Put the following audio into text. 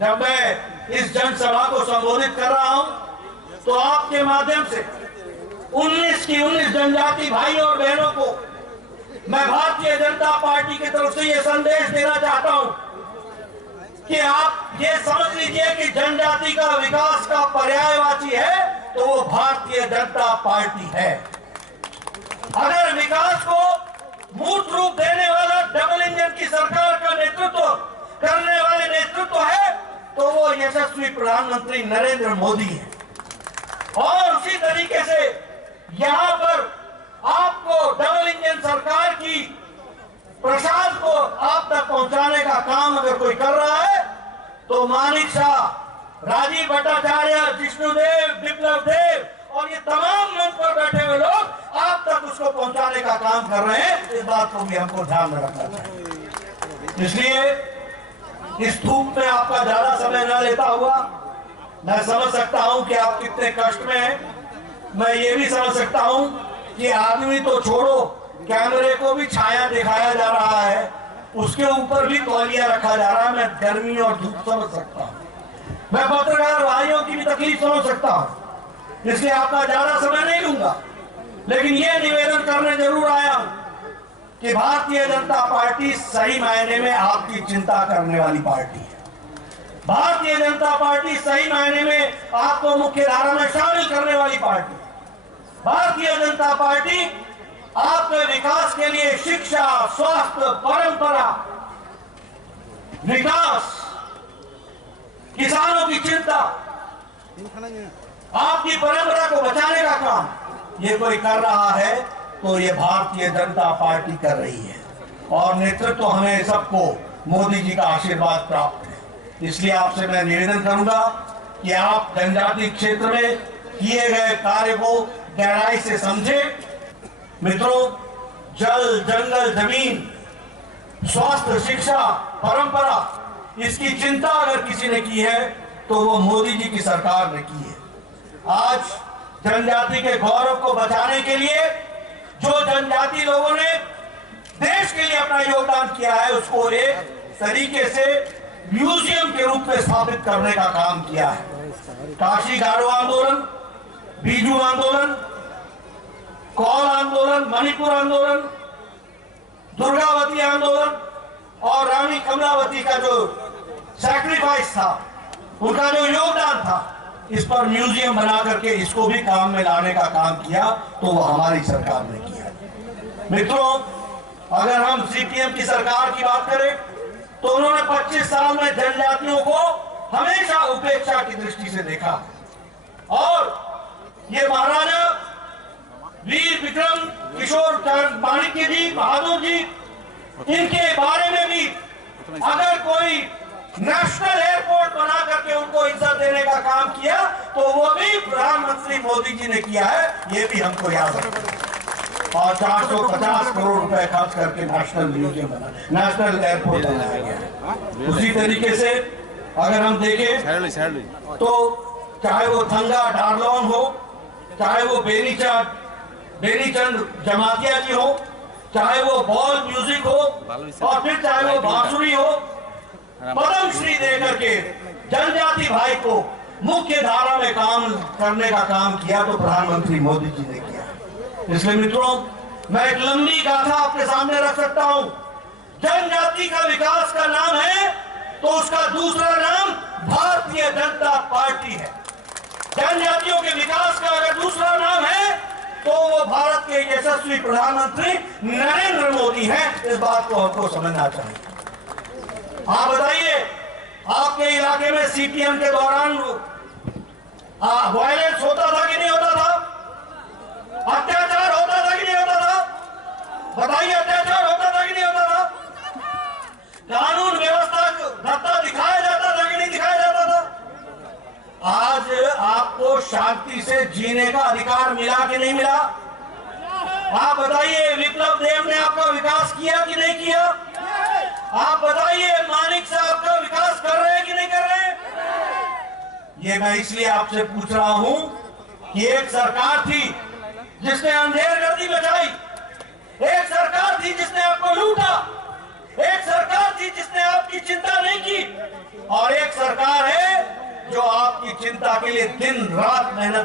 जब मैं इस जनसभा को संबोधित कर रहा हूं तो आपके माध्यम से 19 की 19 जनजाति भाइयों और बहनों को मैं भारतीय जनता पार्टी की तरफ से यह संदेश देना चाहता हूं कि आप ये समझ लीजिए कि जनजाति का विकास का पर्यायवाची है तो वो भारतीय जनता पार्टी है। अगर विकास को मूर्त रूप देने वाला डबल इंजन की सरकार का नेतृत्व करने वाले नेतृत्व है तो वो यशस्वी प्रधानमंत्री नरेंद्र मोदी है। और उसी तरीके से यहां पर आपको डबल इंजन सरकार की प्रसाद को आप तक पहुंचाने का काम अगर कोई कर रहा है तो मानिक शाह, राजीव भट्टाचार्य, जिष्णुदेव, विप्लव देव और ये तमाम मंच पर बैठे हुए लोग आप तक उसको पहुंचाने का काम कर रहे हैं। इस बात को भी हमको ध्यान में रखना चाहिए। इसलिए इस धूप में आपका ज्यादा समय न लेता हुआ मैं समझ सकता हूं कि आप कितने कष्ट में हैं। मैं ये भी समझ सकता हूं कि आदमी तो छोड़ो, कैमरे को भी छाया दिखाया जा रहा है, उसके ऊपर भी तौलिया रखा जा रहा है। मैं गर्मी और धूप समझ सकता हूं, मैं पत्रकार भाइयों की भी तकलीफ समझ सकता हूं, इसलिए आपका ज्यादा समय नहीं लूंगा। लेकिन यह निवेदन करने जरूर आया हूं कि भारतीय जनता पार्टी सही मायने में आपकी चिंता करने वाली पार्टी है। भारतीय जनता पार्टी सही मायने में आपको मुख्य धारा में शामिल करने वाली पार्टी है। भारतीय जनता पार्टी आपके विकास के लिए शिक्षा, स्वास्थ्य, परंपरा, विकास, किसानों की चिंता, आपकी परंपरा को बचाने का काम ये कोई कर रहा है तो ये भारतीय जनता पार्टी कर रही है। और नेतृत्व हमें सबको मोदी जी का आशीर्वाद प्राप्त है। इसलिए आपसे मैं निवेदन करूंगा कि आप जनजाति क्षेत्र में किए गए कार्य को गहराई से समझें। मित्रों, जल, जंगल, जमीन, स्वास्थ्य, शिक्षा, परंपरा, इसकी चिंता अगर किसी ने की है तो वो मोदी जी की सरकार ने की है। आज जनजाति के गौरव को बचाने के लिए जो जनजाति लोगों ने देश के लिए अपना योगदान किया है उसको एक तरीके से म्यूजियम के रूप में स्थापित करने का काम किया है। काशी गारो आंदोलन, बीजू आंदोलन, कौल आंदोलन, मणिपुर आंदोलन, दुर्गावती आंदोलन और रानी कमलावती का जो सैक्रिफाइस था, उनका जो योगदान था, इस पर म्यूजियम बना करके इसको भी काम में लाने का काम किया तो वो हमारी सरकार ने किया। मित्रों, अगर हम सीपीएम की सरकार की बात करें तो उन्होंने 25 साल में जनजातियों को हमेशा उपेक्षा की दृष्टि से देखा और ये महाराजा वीर विक्रम किशोर माणिक्य जी, बहादुर जी, इनके बारे में भी अगर कोई नेशनल एयरपोर्ट बना करके उनको इज्जत देने का काम किया तो वो भी प्रधानमंत्री मोदी जी ने किया है, ये भी हमको याद रखना। और 450 करोड़ रुपए खर्च करके नेशनल म्यूजियम बना, नेशनल एयरपोर्ट बनाया गया है। उसी तरीके से अगर हम देखें तो चाहे वो थंगा डारलौन हो, चाहे वो बेनीचंद जमातिया जी हो, चाहे वो बॉल म्यूजिक हो और फिर चाहे वो बांसुरी हो, पद्मश्री देकर के जनजाति भाई को मुख्य धारा में काम करने का काम किया तो प्रधानमंत्री मोदी जी ने किया। इसलिए मित्रों, मैं एक लंबी गाथा आपके सामने रख सकता हूं। जनजाति का विकास का नाम है तो उसका दूसरा नाम भारतीय जनता पार्टी है। जनजातियों के विकास का अगर दूसरा नाम है तो वो भारत के यशस्वी प्रधानमंत्री नरेंद्र मोदी हैं। इस बात को हमको समझना चाहिए। आप बताइए, आपके इलाके में सीपीएम के दौरान वायलेंस होता था कि नहीं होता था? अत्याचार होता था कि नहीं होता था? बताइए, अत्याचार होता था कि नहीं होता था? कानून व्यवस्था धत्ता दिखाया जाता था कि नहीं दिखाया जाता था? आज आपको शांति से जीने का अधिकार मिला कि नहीं मिला? आप बताइए, विप्लव देव ने आपका विकास किया कि नहीं किया? आप बताइए, मानिक साहब का विकास कर रहे हैं कि नहीं कर रहे हैं? ये मैं इसलिए आपसे पूछ रहा हूं कि एक सरकार थी जिसने अंधेरगर्दी मचाई, एक सरकार थी जिसने आपको लूटा, एक सरकार थी जिसने आपकी चिंता नहीं की और एक सरकार की चिंता के लिए दिन रात मेहनत